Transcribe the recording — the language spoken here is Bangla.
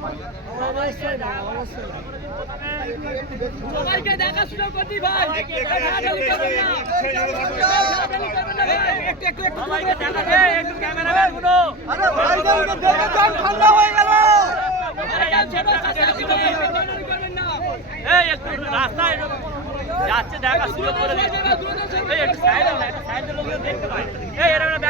সবাইকে দেখাশোনা করি ভাই যাচ্ছে দেখা শুরু করে